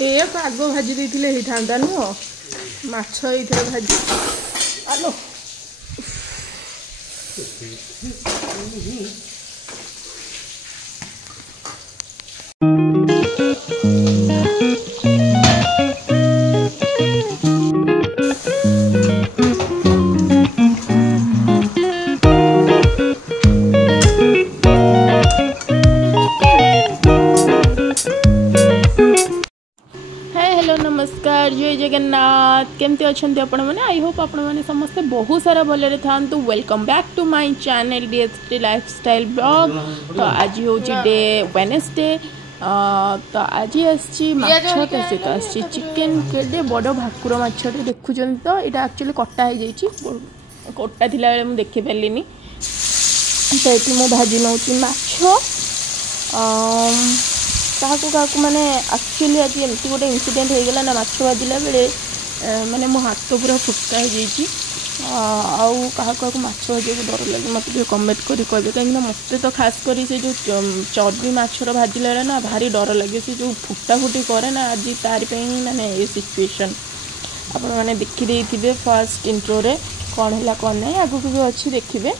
ये पाग भाजी देते ही था नुह माछ ये भाजी आलो नमस्कार जय जगन्नाथ केमती अच्छा आपण मैंने आई होप आपण मैंने समस्ते बहुत सारा भलरे था welcome back to my channel DST lifestyle blog. तो आज हूँ डे वेडनेसडे तो आज आसी सहित आसी चिकेन के बड़ भाकुर मछटे देखुं तो यहाँ एक्चुअली कटा हो जाइए कटा थी बेले मुझे देखी पारे तो ये मुझे भाजी नौ क्या माने एक्चुअली आज एमती गोटे इनसीडेंट हो गला ना माछ भाजिला बेले माने मो हाथ पूरा फुटका हो जाइए क्या माछ भाजा डर लगे मत कमेंट करी कहे कहीं मत तो खास कर से जो चर्बी माछर भाजिला ना भारी डर लगे से जो फुटा फुटी करे ना आज तार माने ये सिचुएशन आपण मैंने देखी फर्स्ट इंट्रो रे कौन है कौन नहीं आगू भी अच्छी देखिए।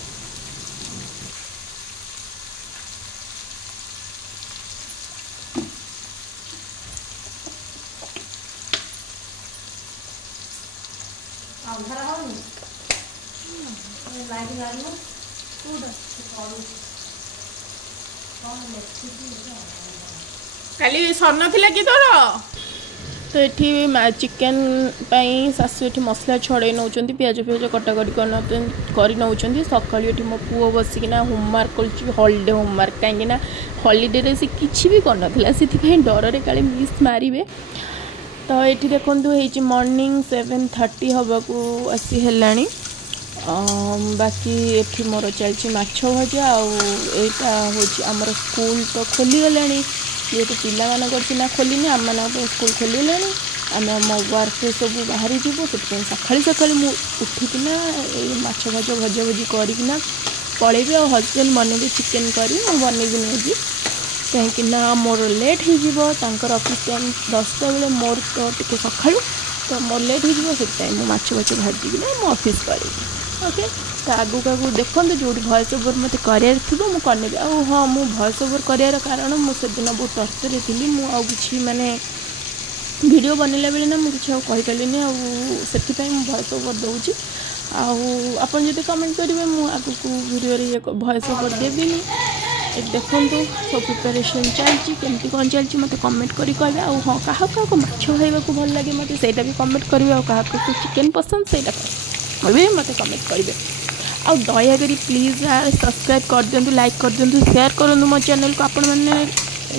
काली सरन थिला कि तोर तो ये चिकेन सासू ये मसला छड़े नौ पियाज पियाज कटाकटी कर नौ सका मो पुओ बसिकिना होमवर्क कर हॉलिडे होमवर्क कहीं हॉलिडे से किसी भी करना से डर रे काले मिस मारे तो ये देखो ये मॉर्निंग 7:30 हवाकू आसी है बाकी ये मोर चलती माछ भजा आईटा हूँ आमर स्कूल तो खोली गला ये तो पिला ना खोलनी आम स्कूल खोली गला आम आम वर्क सब बाहरी जीव से सका सका उठिकिना माछ भाज भजा भजी करना पलैबी और हजबैंड बनइबे चिकेन करी बनइबी नहीं कहीं मोर लेट हो ऑफिस टाइम 10टा बेले मोर तो टे सका तो मोर लेट हो माछ भाज भाजिकिना मो ऑफिस करी ओके तो आगू आगू देखो जो भॉइस ओवर मत करार थी मुझे हाँ मु भॉइस ओवर करार कारण मुझे बहुत टर्चर थी मुझे माने वीडियो बनला बेले ना मुझे कहीपारे से भॉइस ओवर दूसरी आपन जब कमेंट करेंगे मुझे वीडियो भॉइस ओवर देवी देखो सब प्रिपेरेसन चलती केमती कौन चलती मत कमेंट करी कहे हाँ क्या माछ खाइबा भल लगे मत से भी कमेंट करेंगे क्या चिकेन पसंद से मत कमेंट करेंगे आ दया करी प्लीज यार सब्सक्राइब कर दिंतु लाइक कर दिंतु शेयर करूँ मो चैनल को आपण मैंने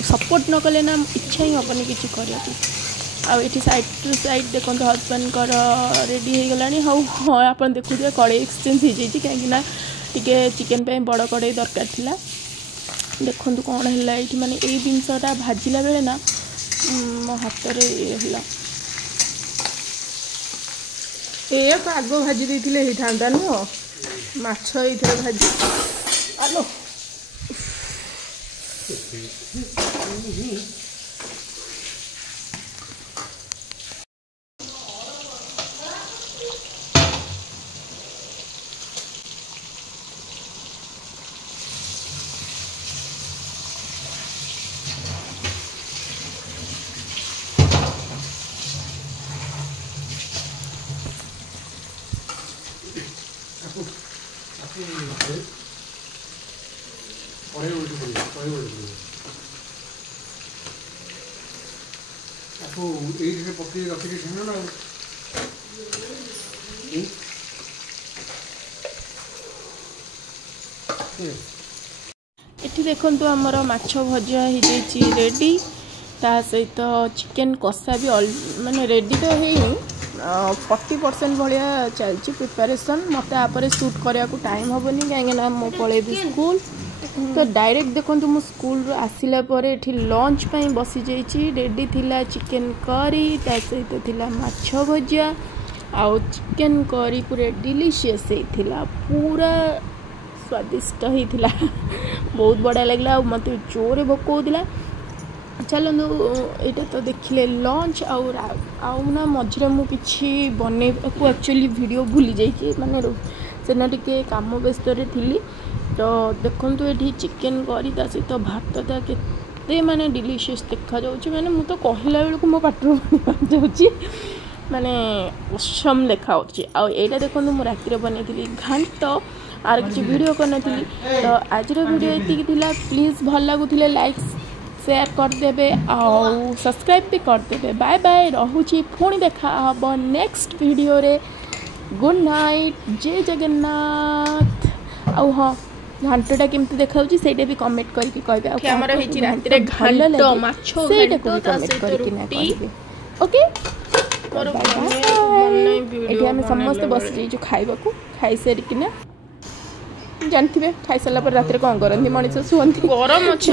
सपोर्ट न कले ना इच्छा ही हेनी किसी कर साइड टू साइड देखो हजबैंड कर रेडी हो गला हाँ आप देखुए कड़े एक्सचेंज हो जाए कहीं चिकेन पे बड़ कड़े दरकार थिला देखो कौन है ये माने ये जिनसटा भाजिला बेले ना मो हाथ में ये पाग भाजी देते ही था नुह माछ ये भाजी आलो ये देखो आमर माछ भजा हो रेडी ता सहित चिकेन कषा भी माने रेडी तो है 40% भाया चलती प्रिपेरेसन मत आपरे शूट करने को टाइम हेनी कहीं मो पलैबी स्कूल तो डायरेक्ट देखो मु स्कूल आसला ये लंच बसी जाइए रेडी थिला चिकेन करी ता सहित थिला माछ भजा आउ चिकेन करी पूरा डिलीशियस होता पूरा स्वादिष्ट होता बहुत बढ़िया लगला मत जोरे भोक होता चलतु यहाँ तो देखिले लंच आउ ना मझे मुझे बनैको एक्चुअली वीडियो भूली जाइए माने सेना टिके काम व्यस्त थी तो देखु ये चिकेन करी ता सहित भात ता के माने डिलीशियस देखा जाऊँ माने मुझे तो कहला बेलू मो पाटर जाऊँगी माने असम देखा आईटा देखो मुझे राति बनई घाट आर किसी वीडियो करनी तो आज वीडियो ये प्लीज भल लगुले लाइक शेयर करदे आउ सब्सक्राइब भी करदे बाय बाय रोची पुणी देखा हम नेक्स्ट वीडियो रे गुड नाइट जय जगन्नाथ आउ हाँ घाटा केमती देखा से भी कमेंट करके कहबे ओके ये आम समस्त बस जाइए खाइबा खाई सारिकिना जानते खाई सारा रात कौन करती मनीष शुंती गरम अच्छी